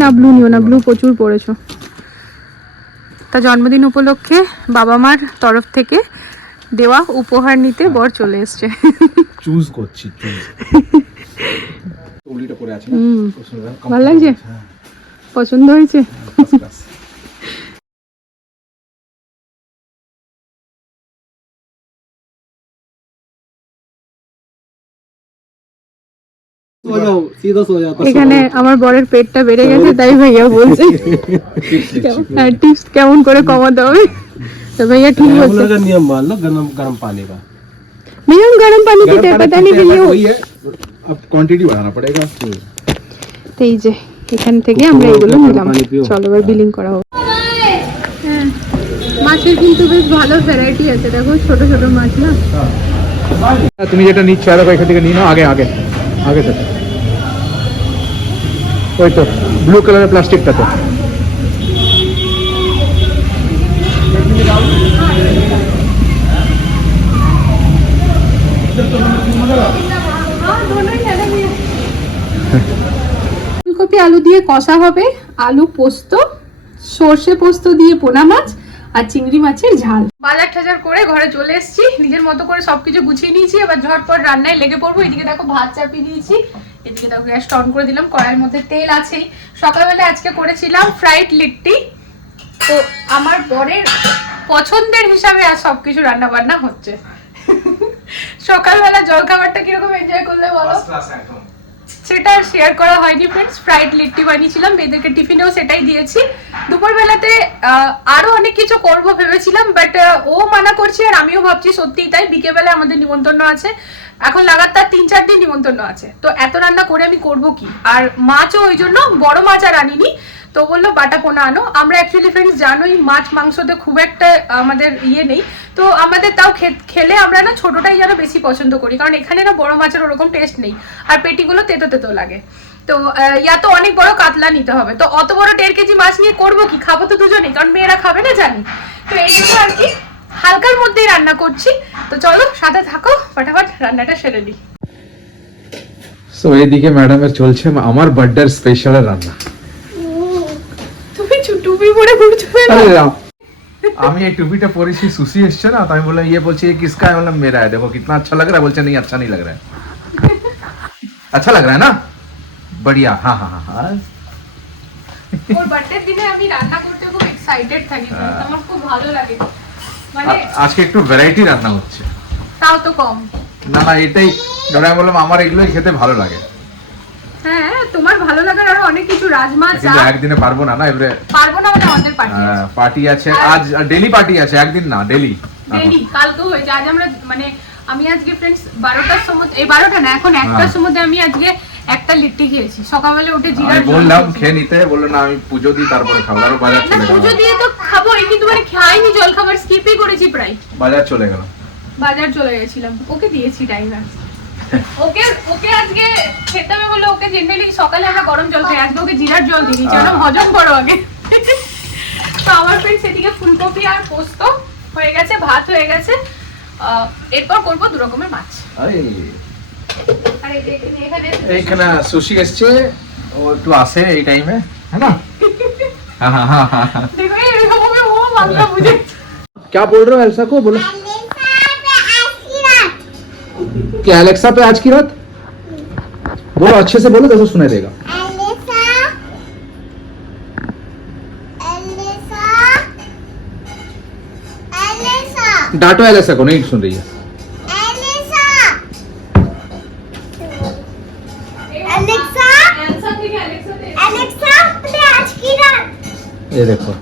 না ব্লু নিও না ব্লু প্রচুর পড়েছো। তা জন্মদিন উপলক্ষে বাবা মার তরফ থেকে দেওয়া উপহার নিতে বর চলে এসছে। চুজ করছি উলিটা পরে আছে ভালো লাগছে? হ্যাঁ, পছন্দ হয়েছে? first class। सो जाओ सीधा सो जाता এখানে আমার বরের পেটটা বেড়ে গেছে তাই ভাইয়া বলছে হ্যাঁ টিপস কেমন করে কমাতে হবে তো ভাইয়া ঠিক বলছে रेगुलर का नियम मान लो गरम गरम पानी का भैया हम गर्म पानी पीते हैं पता नहीं पीते हैं, क्यों वही है अब क्वांटिटी बढ़ाना पड़ेगा তো এই যে এখান থেকে আমরা এগুলো নিলাম পানি পিও। চলো এবার বিলিং করা হোক হ্যাঁ মাছের কিন্তু বেশ ভালো ভ্যারাইটি আছে দেখো ছোট ছোট মাছ না তুমি যেটা নিচ্ছ আর এখান থেকে নিয়ে নাও আগে আগে আগে থেকে ওই তো ব্লু কালারের প্লাস্টিকটা তো ফুলকপি আলু দিয়ে কষা হবে। আলু পোস্ত সর্ষে পোস্ত দিয়ে পোনা মাছ আর চিংড়ি মাছের ঝাল। বাজার টাজার করে ঘরে চলে এসেছি। নিজের মতো করে সবকিছু গুছিয়ে নিয়েছি। এবার ঝটপট রান্নায় লেগে পড়ব। এদিকে দেখো ভাত চাপিয়ে দিয়েছি। এদিকে দেখো, গ্যাসটা অন করে দিলাম, কড়াইয়ের মধ্যে তেল আছেই। সকালবেলা আজকে করেছিলাম ফ্রাইড লিট্টি। তো আমার বরের পছন্দের হিসাবে আর সবকিছু রান্না বান্না হচ্ছে। সকালবেলা জলখাবারটা কীরকম এনজয় করলে বলো? সেটা শেয়ার করা হয়নি ফ্রেন্ডস ফ্রাইড লিট্টি বানিয়েছিলাম মেয়েদেরকে টিফিনেও সেটাই দিয়েছি। দুপুরবেলাতে আহ, আরও অনেক কিছু করব ভেবেছিলাম বাট ও মানা করছে আর আমিও ভাবছি সত্যিই তাই বিকেলবেলায় আমাদের নিমন্ত্রণ আছে। এখন লাগাতার তিন চার দিন নিমন্ত্রণ আছে। তো এত রান্না করে আমি করব কি? আর মাছও ওই জন্য বড় মাছ আর আনিনি তো বলল, বাটা পোনা আনো। আমরা অ্যাকচুয়ালি ফ্রেন্ডস জানোই, মাছ মাংসতে খুব একটা আমাদের ইয়ে নেই। তো আমাদের তাও খেলে আমরা না ছোটটাই যেন বেশি পছন্দ করি, কারণ এখানে না বড় মাছের ওরকম টেস্ট নেই, আর পেটিগুলো তেতো তেতো লাগে। তো ইয়া তো অনেক বড় কাতলা নিতে হবে। তো অত বড় দেড় কেজি মাছ নিয়ে করব কি? খাব তো দুজনেই, কারণ মেয়েরা খাবে না, জানি। তো এই জন্য আর কি, হালকার মধ্যেই রান্না করছি। তো চলো, সাথে থাকো, ফটাফট রান্নাটা সেরে দিই সো এইদিকে ম্যাডামের চলছে আমার বার্থডের স্পেশাল রান্না। টুপি পরে ঘুরছবে না আমি এই টুপিটা পরেছি সে সুসি এসছে না তাই বললাম ইয়ে বলছি এ কিসকা? है मतलब মেরা দেখো देखो আচ্ছা লাগ लग বলছে है আচ্ছা নেই লাগ नहीं আচ্ছা লাগ है না? বড়িয়া रहा है ना बढ़िया ওর বার্থডে দিনে আমি রান্না করতে খুব এক্সাইটেড থাকি হ্যাঁ। আমার খুব ভালো লাগে। মানে আজকে একটু ভ্যারাইটি রান্না হচ্ছে। তাও তো কম। না না এটাই ধরে বললাম আমার এগুলোই খেতে ভালো লাগে। হ্যাঁ তোমার ভালো লাগার আরও অনেক কিছু রাজমা চা। একদিনে পারব না না এবারে পারব না মানে আমাদের পার্টি আছে। পার্টি আছে। আজ ডেলি পার্টি আছে একদিন না ডেলি ডেলি হয়েছে। আজ আমরা মানে আমি আজকে ফ্রেন্ডস বারোটার সময় এই বারোটা না এখন একটার হ্যাঁ। সময় আমি আজকে একটা লিট্টি খেয়েছি। সকালবেলা উঠে আমি বললাম খেয়ে নিতে। বলল না আমি পুজো দিই তারপরে খাব। আরও বাজার চলে পুজো দিয়ে তো খাব কিন্তু মানে খাইনি জল খাবার স্কিপই করেছি প্রায়। বাজার চলে গেল। বাজার চলে গেছিলাম। ওকে দিয়েছি টাইমে ওকে ওকে আজকে খেতে হবে বলে ওকে জেনারেলি সকালে আমরা গরম জল খাই আজকে ওকে জিরার জল দিয়ে দিয়েছি ওরা হজম করো আগে তো আমার ফ্রেন্ড সেদিকে ফুলকপি আর পোস্ত হয়ে গেছে ভাত হয়ে গেছে আহ, এরপর করবো দু রকমের মাছ আর এই যে এখানে- এখানে এইখানে সুশি এসছে ও একটু আসে এই টাইমে হ্যাঁ না हाँ हाँ हाँ हाँ हाँ দেখো এরকম হবে ও বাংলা বুঝে क्या बोल रहे हो एल्सा को बोलो क्या एलेक्सा पे आज की रात? बोलो अच्छे से बोलो जैसे सुनाई देगा। डाटो एलेक्सा को नहीं सुन रही है। ये देखो।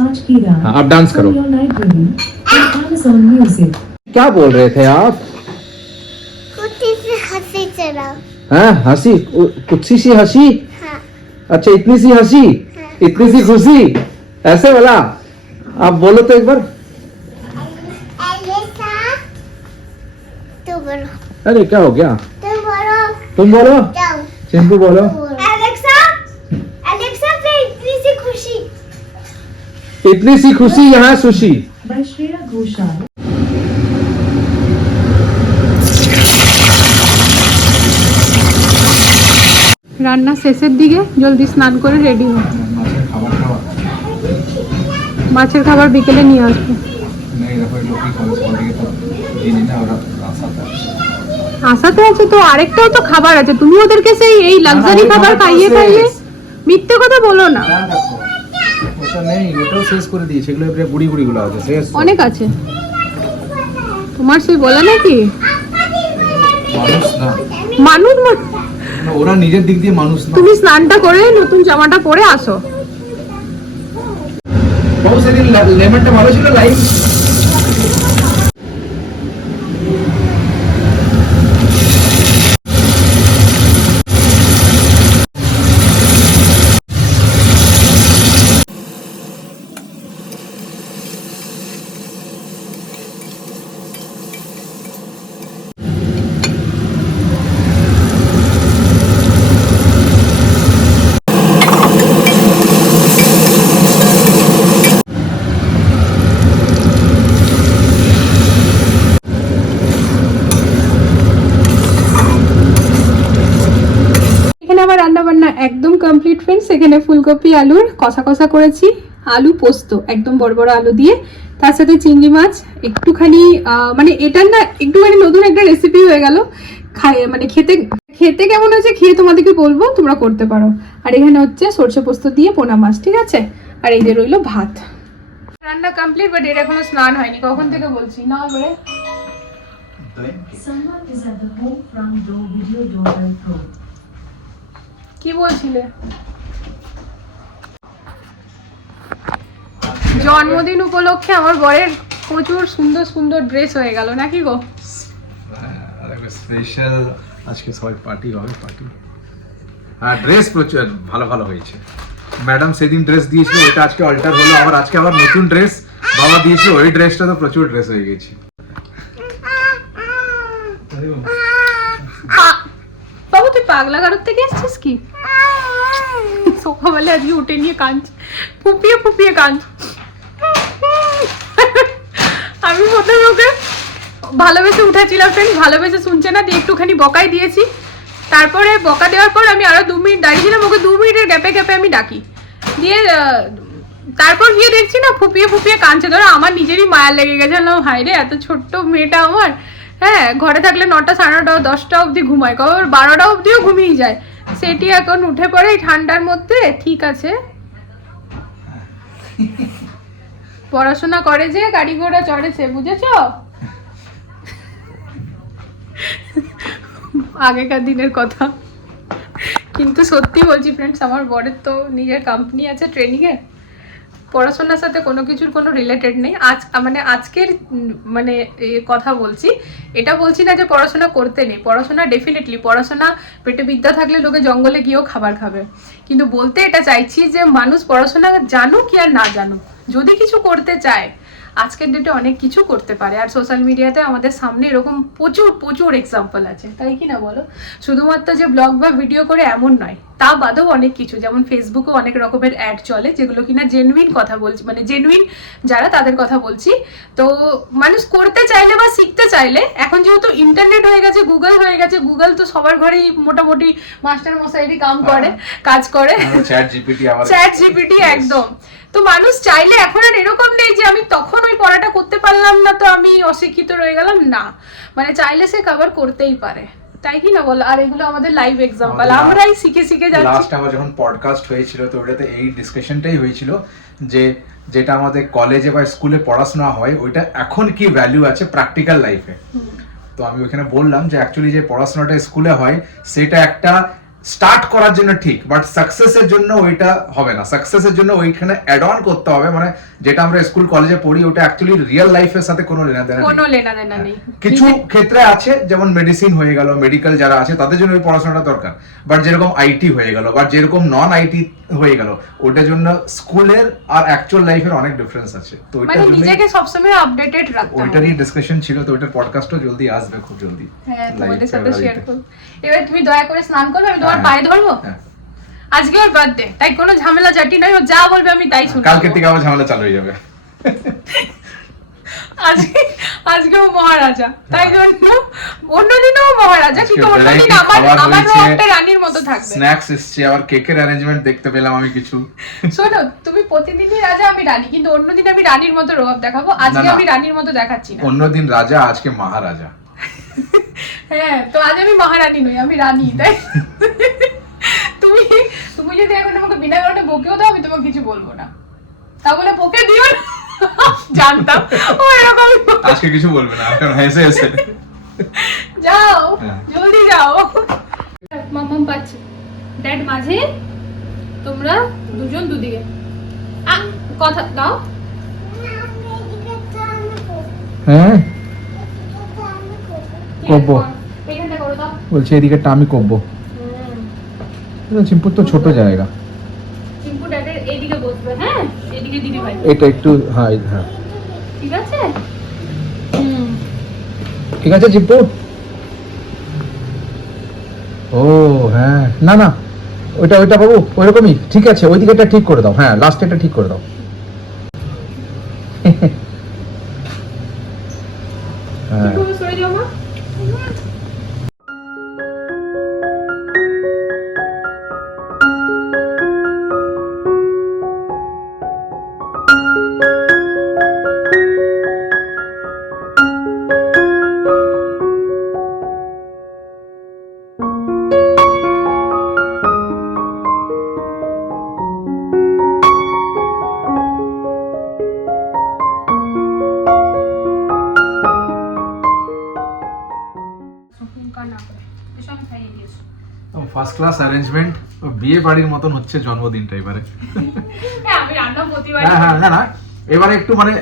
आज की रात। हाँ, आप डांस करो। क्या बोल रहे थे आप? हाँ हँसी कुछ सी हँसी? हाँ। अच्छा इतनी सी हँसी? इतनी सी खुशी? ऐसे वाला? आप बोलो तो एक बार. अरे क्या हो गया? तुम बोलो। तुम बोलो। जाओ बोलो। इतनी सी खुशी इतनी सी खुशी यहाँ सुशी By রান্না শেষের দিকে জলদি স্নান করে রেডি হবে মাছের খাবার বিকেলে নিয়ে আসব। আসাতে আছে তো আরেকটাও তো খাবার আছে। তুমি ওদেরকে সেই এই লাক্সারি খাবার খাইয়ে খাইয়ে মিথ্যে কথা বলো না। অনেক আছে। তোমার সেই নাকি? মানুষ না। মানুষ ওরা নিজের দিক দিয়ে মানুষ না। তুমি স্নানটা করে নতুন জামাটা পরে আসো। সেদিন লেমনটা ভালো ছিল লাইভ এখানে আমার রান্না বান্না একদম কমপ্লিট ফ্রেন্ডস এখানে ফুলকপি আলুর কষা কষা করেছি। আলু পোস্ত একদম বড় বড় আলু দিয়ে। তার সাথে চিংড়ি মাছ একটুখানি মানে এটার না একটুখানি নতুন একটা রেসিপি হয়ে গেল। খায় মানে খেতে খেতে কেমন হয়েছে খেয়ে তোমাদেরকে বলব তোমরা করতে পারো। আর এখানে হচ্ছে সর্ষে পোস্ত দিয়ে পোনা মাছ ঠিক আছে? আর এই যে রইল ভাত। রান্না কমপ্লিট বাট এর এখনও স্নান হয়নি। কখন থেকে বলছি? না বলে Someone is জন্মদিন উপলক্ষে আমার বরের প্রচুর সুন্দর সুন্দর ড্রেস হয়ে গেল নাকি গো? স্পেশাল আজকে সবাই পার্টি হবে পার্টি হ্যাঁ ড্রেস প্রচুর ভালো ভালো হয়েছে। ম্যাডাম সেদিন ড্রেস দিয়েছিল ওটা আজকে অল্টার হলো। আবার আজকে আবার নতুন ড্রেস বাবা দিয়েছিল ওই ড্রেসটা তো প্রচুর ড্রেস হয়ে গেছে। বাবু তুই পাগলা গারদ থেকে এসছিস কি? সকালবেলা আজকে উঠে নিয়ে কাঁদছ। ফুপিয়ে ফুপিয়ে কাঁদছ। আমি প্রথমে ওকে ভালোবেসে উঠেছিলাম ফ্রেন্ড ভালোবেসে শুনছে না, দিয়ে একটুখানি বকাই দিয়েছি। তারপরে বকা দেওয়ার পর আমি আরও দু মিনিট দাঁড়িয়েছিলাম, ওকে দু মিনিটের গ্যাপে গ্যাপে আমি ডাকি। দিয়ে তারপর গিয়ে দেখছি না, ফুপিয়ে ফুপিয়ে কাঁদছে। ধরো আমার নিজেরই মায়া লেগে গেছে। হায় রে, এত ছোট্ট মেয়েটা আমার। হ্যাঁ ঘরে থাকলে নটা সাড়ে নটা, দশটা অবধি ঘুমায়। কবে? বারোটা অবধিও ঘুমিয়ে যায়। সেটি এখন উঠে পড়ে ঠান্ডার মধ্যে, ঠিক আছে। পড়াশোনা করে যে, গাড়ি ঘোড়া চড়েছে, বুঝেছ? আগেকার দিনের কথা। কিন্তু সত্যি বলছি ফ্রেন্ডস আমার বরের তো নিজের কোম্পানি আছে ট্রেনিংয়ে পড়াশোনার সাথে কোনো কিছুর কোনো রিলেটেড নেই। আজ মানে আজকের মানে কথা বলছি, এটা বলছি না যে পড়াশোনা করতে নেই। পড়াশোনা ডেফিনেটলি পড়াশোনা পেটে বিদ্যা থাকলে লোকে জঙ্গলে গিয়েও খাবার খাবে। কিন্তু বলতে এটা চাইছি যে মানুষ পড়াশোনা জানুক কি আর না জানুক। যদি কিছু করতে চায় আজকের ডেটে অনেক কিছু করতে পারে। আর সোশ্যাল মিডিয়াতে আমাদের সামনে এরকম প্রচুর প্রচুর এক্সাম্পল আছে। তাই কি না বলো? শুধুমাত্র যে ব্লগ বা ভিডিও করে এমন নয় তা বাদেও অনেক কিছু। যেমন ফেসবুকেও অনেক রকমের অ্যাড চলে যেগুলো কিনা জেনুইন কথা বলছি মানে জেনুইন যারা তাদের কথা বলছি। তো মানুষ করতে চাইলে বা শিখতে চাইলে এখন যেহেতু ইন্টারনেট হয়ে গেছে গুগল হয়ে গেছে গুগল তো সবার ঘরেই মোটামুটি মাস্টার মশাইরই কাম করে কাজ করে। চ্যাট চ্যাট জিপিটি একদম। তো মানুষ চাইলে এখন আর এরকম নেই যে আমি তখন ওই পড়াটা করতে পারলাম না তো আমি অশিক্ষিত রয়ে গেলাম না। মানে চাইলে সে কভার করতেই পারে। তাই কি না বলো? আর এগুলো আমাদের লাইভ এক্সাম্পল আমরাই শিখে শিখে যাচ্ছি। লাস্ট আমার যখন পডকাস্ট হয়েছিল তো ওটাতে এই ডিসকাশনটাই হয়েছিল যে যেটা আমাদের কলেজে বা স্কুলে পড়াশোনা হয় ওইটা এখন কি ভ্যালু আছে প্র্যাকটিক্যাল লাইফে তো আমি ওখানে বললাম যে অ্যাকচুয়ালি যে পড়াশোনাটা স্কুলে হয় সেটা একটা স্টার্ট করার জন্য ঠিক বাট সাকসেসের জন্য ওইটা হবে না। সাকসেসের জন্য ওইখানে অ্যাড অন করতে হবে মানে যেটা আমরা স্কুল কলেজে পড়ি ওটা অ্যাকচুয়ালি রিয়েল লাইফের সাথে কোনো লেনা দেনা কোনো লেনা দেনা নেই কিছু ক্ষেত্রে আছে যেমন মেডিসিন হয়ে গেল মেডিকেল যারা আছে তাদের জন্য ওই পড়াশোনাটা দরকার। বাট যেরকম আইটি হয়ে গেল বা যেরকম নন আইটি হয়ে গেল ওটার জন্য স্কুলের আর অ্যাকচুয়াল লাইফের অনেক ডিফারেন্স আছে। তো মানে ওইটার জন্য নিজেকে সবসময় আপডেটেড রাখতে হবে। ওইটারই ডিসকাশন ছিল তো ওইটার পডকাস্টও জলদি আসবে খুব জলদি। হ্যাঁ তোমাদের সাথে শেয়ার। করব। এবার তুমি দয়া করে স্নান করবে আমি তোমার হ্যাঁ। পায়ে ধরবো? হ্যাঁ। আজকে ওর বার্থডে তাই কোনো ঝামেলা জাটি নয় ও যা বলবে আমি তাই শুনব। কালকে থেকে আবার ঝামেলা চালু হয়ে যাবে। আজকে আজকেও মহারাজা। তাই জন্য অন্যদিনও মহারাজা কিন্তু অন্যদিন আমার খাবার একটা রানীর মতো থাকবে। স্ন্যাক্স এসছে আবার কেকের অ্যারেঞ্জমেন্ট দেখতে পেলাম আমি কিছু। শোনো তুমি প্রতিদিনই রাজা আমি রানী কিন্তু অন্যদিন আমি রানীর মতো রোয়াব দেখাবো। আজকে আমি রানীর মতো দেখাচ্ছি না। অন্যদিন রাজা আজকে মহারাজা। হ্যাঁ তো আজ আমি মহারানী নই আমি রানী তাই? তুমি তুমি যদি এখন আমাকে বিনা কারণে বকেও দাও আমি তোমাকে কিছু বলব না। তা বলে বকে দিও না। জানতাম। ও এরকম আজকে কিছু বলবে না এখন হেসে হেসে। যাও হ্যাঁ। জলদি যাও। মামাম পাচ্ছে। ড্যাড মাঝে তোমরা দুজন দুদিকে। কথা দাও। হ্যাঁ করব। বলছে এদিকেটা আমি করব চিম্পুর তো ছোট জায়গা। এটা একটু হ্যাঁ হ্যাঁ। ঠিক আছে ঠিক আছে চিম্পু? ও হ্যাঁ। না না, ওইটা ওইটা বাবু, ওইরকমই। ঠিক আছে, ওই দিকেটা ঠিক করে দাও। হ্যাঁ লাস্ট এটা ঠিক করে দাও। ফার্স্ট ক্লাস অ্যারেঞ্জমেন্ট বিয়ে বাড়ির মতন হচ্ছে জন্মদিনটা এবারে। হ্যাঁ হ্যাঁ হ্যাঁ না না এবারে একটু মানে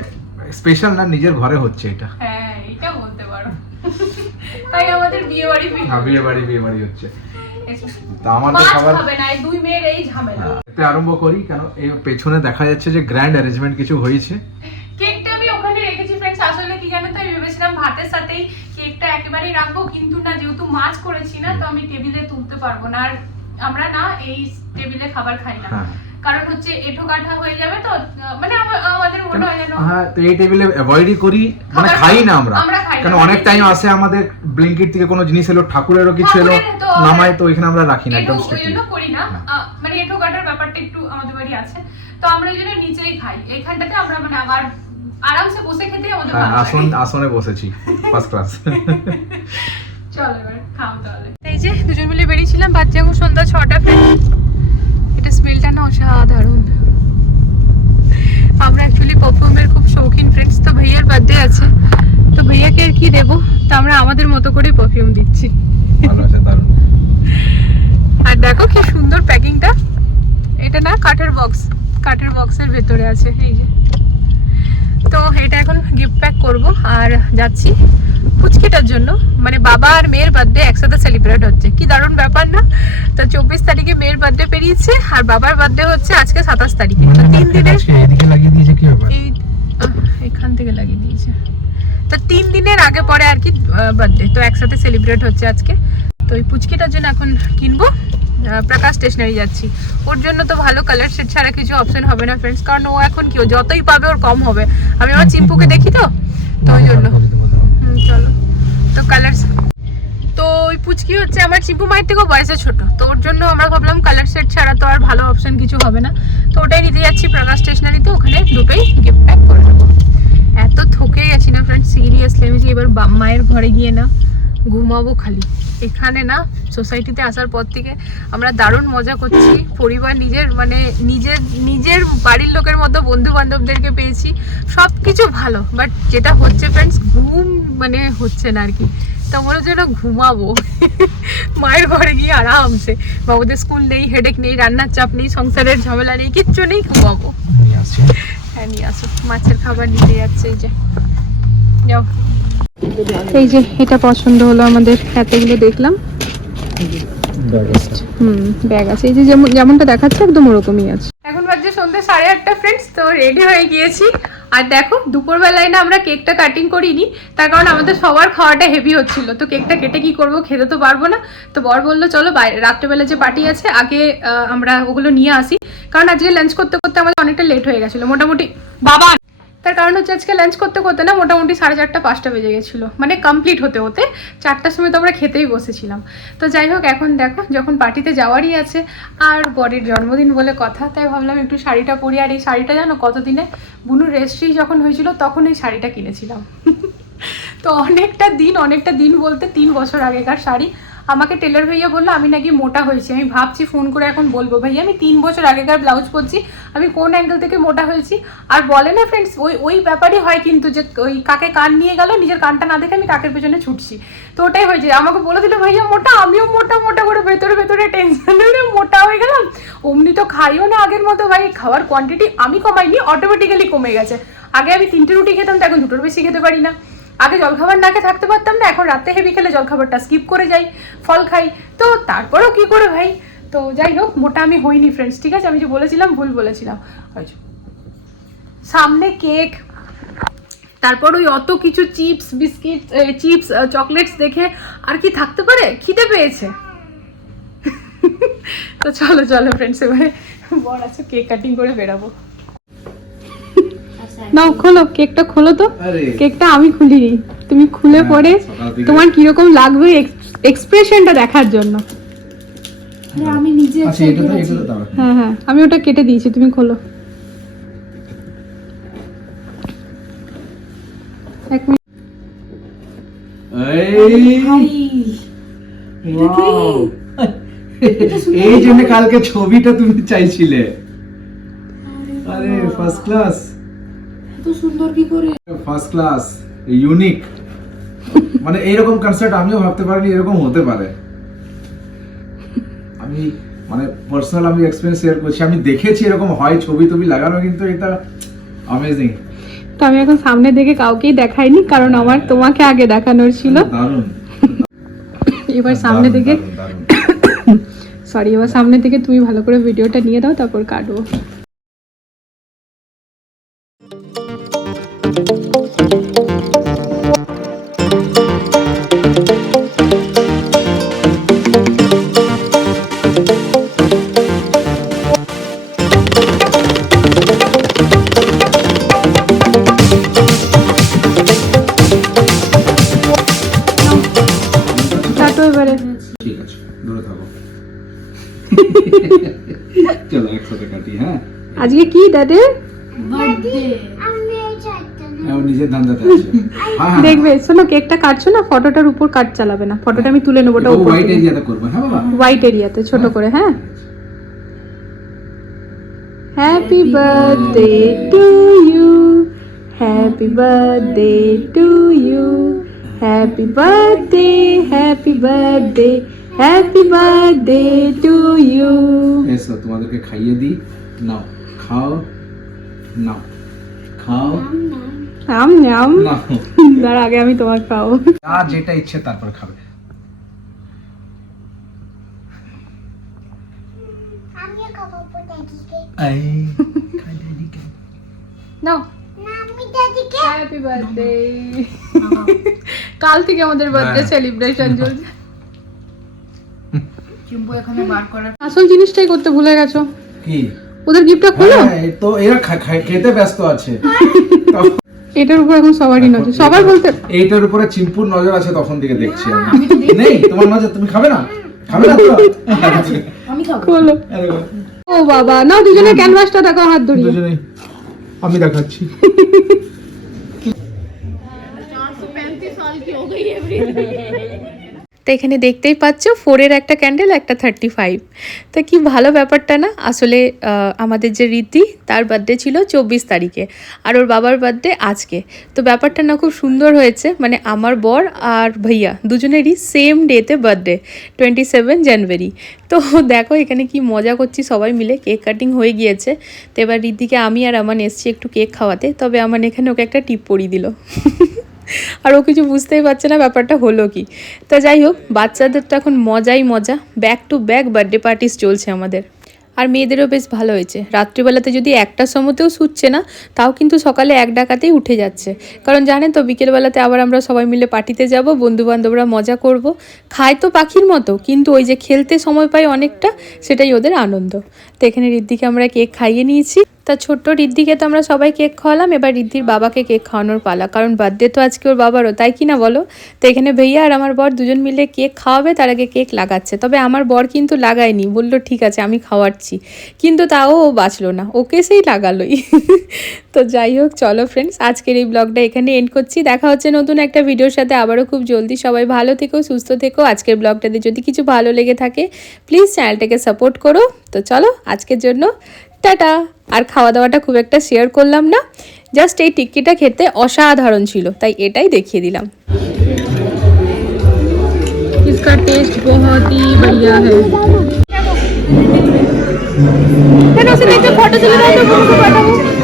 স্পেশাল না নিজের ঘরে হচ্ছে এটা। হ্যাঁ এটা বলতে পারো। তাই আমাদের বিয়ে বাড়ি হ্যাঁ বিয়ে বাড়ি বিয়ে বাড়ি হচ্ছে। আরম্ভ করি কেন এই পেছনে দেখা যাচ্ছে যে গ্র্যান্ড অ্যারেঞ্জমেন্ট কিছু হয়েছে কেকটা আমি ওখানে রেখেছি ফ্রেন্ডস আসলে কি জানো তো আমি ভেবেছিলাম ভাতের সাথেই কেকটা একেবারেই রাখব কিন্তু না যেহেতু মাছ করেছি না তো আমি টেবিলে তুলতে পারব না। আর আমরা না এই টেবিলে খাবার খাই না। হ্যাঁ। কারণ হচ্ছে এঠো কাঠা হয়ে যাবে তো মানে আমাদের মনে হয় যেন হ্যাঁ তো এই টেবিলে অ্যাভয়েডই করি মানে খাই না আমরা। কারণ অনেক টাইম আসে আমাদের ব্লিঙ্কিট থেকে কোনো জিনিস এলো ঠাকুরেরও কিছু এলো নামায় তো এখানে আমরা রাখি না একদম স্ট্রিক্টলি করি না। হ্যাঁ। মানে এঠো কাটার ব্যাপারটা একটু আমাদের বাড়ি আছে। তো আমরা এই জন্য নিচেই খাই। এখানটাতে আমরা মানে আবার আরামসে বসে খেতে আমাদের হ্যাঁ আসন আসনে বসেছি ফার্স্ট ক্লাস চল এবার খাও তাহলে। এই যে দুজন মিলে বেরিয়েছিলাম বাচ্চা এখন সন্ধ্যা ছটা ফ্রেন্ড এটা স্মেলটা না অসাধারণ। আমরা অ্যাকচুয়ালি পারফিউমের খুব শৌখিন ফ্রেন্ডস তো ভাইয়ার বার্থডে আছে। তো ভাইয়াকে আর কি দেবো? তো আমরা আমাদের মতো করে পারফিউম দিচ্ছি। ভালো আছে দারুণ। আর দেখো কি সুন্দর প্যাকিংটা। এটা না কাঠের বক্স কাঠের বক্সের ভেতরে আছে এই যে। তো এটা এখন গিফট প্যাক করব আর যাচ্ছি। পুচকিটার জন্য মানে বাবা আর মেয়ের বার্থডে একসাথে সেলিব্রেট হচ্ছে কি দারুণ ব্যাপার না তো চব্বিশ তারিখে মেয়ের বার্থডে পেরিয়েছে আর বাবার বার্থডে হচ্ছে আজকে সাতাশ তারিখে তো তিন দিনের এই এখান থেকে লাগিয়ে দিয়েছে তো তিন দিনের আগে পরে আর কি বার্থডে তো একসাথে সেলিব্রেট হচ্ছে আজকে তো ওই পুচকিটার জন্য এখন কিনবো প্রকাশ স্টেশনারি যাচ্ছি ওর জন্য তো ভালো কালার সেট ছাড়া কিছু অপশন হবে না ফ্রেন্ডস কারণ ও এখন কি ও যতই পাবে ওর কম হবে আমি আমার চিম্পুকে দেখি তো তো ওই জন্য চলো। তো কালার তো ওই পুচকি হচ্ছে আমার চিম্পু মায়ের থেকেও বয়সে ছোট। তো ওর জন্য আমরা ভাবলাম কালার সেট ছাড়া তো আর ভালো অপশন কিছু হবে না। তো ওটাই নিতে যাচ্ছি প্রকাশ স্টেশনারিতে। ওখানে দুটোই গিফট প্যাক করে দেবো। এত থকে গেছি না ফ্রেন্ড সিরিয়াসলি আমি এবার মায়ের ঘরে গিয়ে না। ঘুমাবো খালি। এখানে না সোসাইটিতে আসার পর থেকে আমরা দারুণ মজা করছি। পরিবার নিজের মানে নিজের নিজের বাড়ির লোকের মতো বন্ধু বান্ধবদেরকে পেয়েছি। সব কিছু ভালো বাট যেটা হচ্ছে ফ্রেন্ডস ঘুম মানে হচ্ছে না আর কি তো মনে হচ্ছে না ঘুমাবো। মায়ের ঘরে গিয়ে আরামসে। বাবুদের স্কুল নেই হেডেক নেই রান্নার চাপ নেই সংসারের ঝামেলা নেই কিচ্ছু নেই ঘুমাবো। হ্যাঁ নিয়ে আসো। মাছের খাবার নিতে যাচ্ছে এই যে। যাও। এই যে এটা পছন্দ হলো আমাদের। এতগুলো দেখলাম। হুম ব্যাগ আছে। এই যে যেমন যেমনটা দেখাচ্ছে একদম ওরকমই আছে। এখন বাজে সন্ধ্যে সাড়ে আটটা ফ্রেন্ডস তো রেডি হয়ে গিয়েছি। আর দেখো দুপুরবেলায় না আমরা কেকটা কাটিং করিনি। তার কারণ আমাদের সবার খাওয়াটা হেভি হচ্ছিল। তো কেকটা কেটে কি করব খেতে তো পারব না। তো বর বলল চলো রাত্রেবেলা যে পার্টি আছে আগে আহ, আমরা ওগুলো নিয়ে আসি। কারণ আজকে লাঞ্চ করতে করতে আমাদের অনেকটা লেট হয়ে গেছিল। মোটামুটি বাবা তার কারণ হচ্ছে আজকে লাঞ্চ করতে করতে না মোটামুটি সাড়ে চারটা, পাঁচটা বেজে গেছিল। মানে কমপ্লিট হতে হতে চারটার সময় তো আমরা খেতেই বসেছিলাম। তো যাই হোক, এখন দেখো, যখন পার্টিতে যাওয়ারই আছে, আর বরের জন্মদিন বলে কথা, তাই ভাবলাম একটু শাড়িটা পরি। আর এই শাড়িটা জানো কতদিনে? বুনুর রেজিস্ট্রি যখন হয়েছিল, তখন এই শাড়িটা কিনেছিলাম। তো অনেকটা দিন অনেকটা দিন বলতে তিন বছর আগেকার শাড়ি। আমাকে টেলার ভাইয়া বলল, আমি নাকি মোটা হয়েছি। আমি ভাবছি, ফোন করে এখন বলব, ভাইয়া, আমি তিন বছর আগেকার ব্লাউজ পরছি, আমি কোন অ্যাঙ্গেল থেকে মোটা হয়েছি? আর বলে না ফ্রেন্ডস ওই ওই ব্যাপারই হয় কিন্তু যে ওই কাকে কান নিয়ে গেল, নিজের কানটা না দেখে আমি কাকের পেছনে ছুটছি। তো ওটাই হয়েছে। আমাকে বলে দিল, ভাইয়া, মোটা, আমিও মোটা মোটা করে ভেতরে ভেতরে টেনশন মোটা হয়ে গেলাম। অমনি তো খাইও না আগের মতো, ভাই। খাওয়ার কোয়ান্টিটি আমি কমাইনি অটোমেটিক্যালি কমে গেছে। আগে আমি তিনটে রুটি খেতাম, তো এখন দুটোর বেশি খেতে পারি না। আগে জলখাবার না খেয়ে থাকতে পারতাম না, এখন রাতে হেভি খেলে জলখাবারটা স্কিপ করে যাই, ফল খাই। তো তারপরেও কি করে ভাই? তো যাই হোক, মোটা আমি হইনি ফ্রেন্ডস ঠিক আছে? আমি যে বলেছিলাম, ভুল বলেছিলাম। সামনে কেক তারপর ওই অত কিছু চিপস বিস্কিট চিপস চকলেটস দেখে আর কি থাকতে পারে? খিদে পেয়েছে। তো চলো চলো ফ্রেন্ডস এবারে বর আছে কেক কাটিং করে বেরাবো নাও খোলো কেকটা খোলো তো। কেকটা আমি খুলিনি। তুমি খুলে হ্যাঁ, থেকে- তোমার কীরকম লাগবে এক্সপ্রেশনটা দেখার জন্য। আমি নিজে আচ্ছা এটা তো এটা তো দাও হ্যাঁ হ্যাঁ আমি ওটা কেটে দিয়েছি তুমি খোলো। এক মিনিট। এই। জন্য কালকে ছবিটা তুমি চাইছিলে। আরে ফার্স্ট ক্লাস এত সুন্দর কি করে? ফার্স্ট ক্লাস ইউনিক মানে এইরকম কনসার্ট আমিও ভাবতে পারিনি এরকম হতে পারে। আমি মানে পার্সোনাল আমি এক্সপিরিয়েন্স শেয়ার করছি আমি দেখেছি এরকম হয় ছবি টবি লাগানো কিন্তু এটা অ্যামেজিং তো আমি এখন সামনে দেখে কাউকেই দেখাইনি কারণ আমার তোমাকে আগে দেখানোর ছিল। দারুণ এবার সামনে থেকে। সরি এবার সামনে থেকে তুমি ভালো করে ভিডিওটা নিয়ে দাও তারপর কাটবো। ঠিক আছে দূরে থাকো। চলো একসাথে কাটি হ্যাঁ? আজকে কি দাদে? Daddy, আমি চাইতে না ও নিজের ধান্দাতে আছে। হ্যাঁ হ্যাঁ দেখবে শোনো কেকটা কাটছো না? ফটোটার উপর কাট চালাবে না। ফটোটা আমি তুলে নেব ওটা হোয়াইট এরিয়াতে করব হ্যাঁ বাবা। হোয়াইট এরিয়াতে ছোট করে হ্যাঁ। Happy birthday to you happy birthday to you happy birthday happy birthday happy birthday to you এসো তোমাদেরকে খাইয়ে দিই। নাও খাও নাও খাও আম নাম। তার আগে আমি তোমার খাও আর যেটা ইচ্ছে তারপর খাবে। আমিও খাব দাদিকে এই নাও না। আমি দাদিকে হ্যাপি বার্থডে কাল থেকে আমাদের বার্থডে হ্যাঁ। সেলিব্রেশন চলছে। এখানে বার করার আসল জিনিসটাই করতে ভুলে গেছো। কি? ওদের গিফটটা খোলো। হ্যাঁ, তো এরা খেতে ব্যস্ত আছে। এটার উপর এখন সবারই নজর। সবার বলতে এইটার উপরে চিম্পুর নজর আছে তখন থেকে দেখছি আমি। নেই তোমার নজর তুমি খাবে না? খাবে না তো? আমি খাব। ও বাবা না দুজনে ক্যানভাসটা দেখো হাত ধরিয়ে। দুজনে আমি দেখাচ্ছি। তো এখানে দেখতেই পাচ্ছ ফোরের একটা ক্যান্ডেল একটা থার্টি ফাইভ তো কি ভালো ব্যাপারটা না? আসলে আমাদের যে রীতি, তার বার্থডে ছিল চব্বিশ তারিখে, আর ওর বাবার বার্থডে আজকে। তো ব্যাপারটা না খুব সুন্দর হয়েছে মানে আমার বর আর ভাইয়া দুজনেরই সেম ডেতে বার্থডে টোয়েন্টি সেভেন জানুয়ারি তো দেখো এখানে কি মজা করছি সবাই মিলে কেক কাটিং হয়ে গিয়েছে। তো এবার রীতিকে আমি আর আমান এসছি একটু কেক খাওয়াতে, তবে আমার এখানে ওকে একটা টিপ পরিয়ে দিল। আর ও কিছু বুঝতেই পারছে না ব্যাপারটা হলো কি। তা যাই হোক, বাচ্চাদের তো এখন মজাই মজা। Back to back birthday parties চলছে আমাদের। আর মেয়েদেরও বেশ ভালো হয়েছে। রাত্রিবেলাতে যদি একটা সময়তেও শুচ্ছে না, তাও কিন্তু সকালে এক ডাকাতেই উঠে যাচ্ছে। কারণ জানেন তো, বিকেলবেলাতে আবার আমরা সবাই মিলে পার্টিতে যাব বন্ধু বান্ধবরা মজা করব। খায় তো পাখির মতো, কিন্তু ওই যে খেলতে সময় পায় অনেকটা, সেটাই ওদের আনন্দ। তো এখানে ঋদ্ধিকে আমরা কেক খাইয়ে নিয়েছি। তা ছোট্ট রিদ্ধিকে তো আমরা সবাই কেক খাওয়ালাম, এবার রিদ্ধির বাবাকে কেক খাওয়ানোর পালা। কারণ বার্থডে তো আজকে ওর বাবারও, তাই কি না বলো? তো এখানে ভাইয়া আর আমার বর দুজন মিলে কেক খাওয়াবে, তার আগে কেক লাগাচ্ছে। তবে আমার বর কিন্তু লাগায়নি, বলল, ঠিক আছে, আমি খাওয়াচ্ছি। কিন্তু তাও ও বাঁচলো না, ওকে সেই লাগালোই। তো যাই হোক, চলো ফ্রেন্ডস আজকের এই ব্লগটা এখানে এন্ড করছি। দেখা হচ্ছে নতুন একটা ভিডিওর সাথে আবারও খুব জলদি। সবাই ভালো থেকো, সুস্থ থেকো। আজকের ব্লগটাতে যদি কিছু ভালো লেগে থাকে প্লিজ চ্যানেলটাকে সাপোর্ট করো। তো চলো, আজকের জন্য টাটা আর খাওয়া দাওয়াটা খুব একটা শেয়ার করলাম না জাস্ট এই টিক্কিটা খেতে অসাধারণ ছিল তাই এটাই দেখিয়ে দিলাম इसका टेस्ट बहुत ही बढ़िया है ফটো তুলে দাও তো, পাঠাবো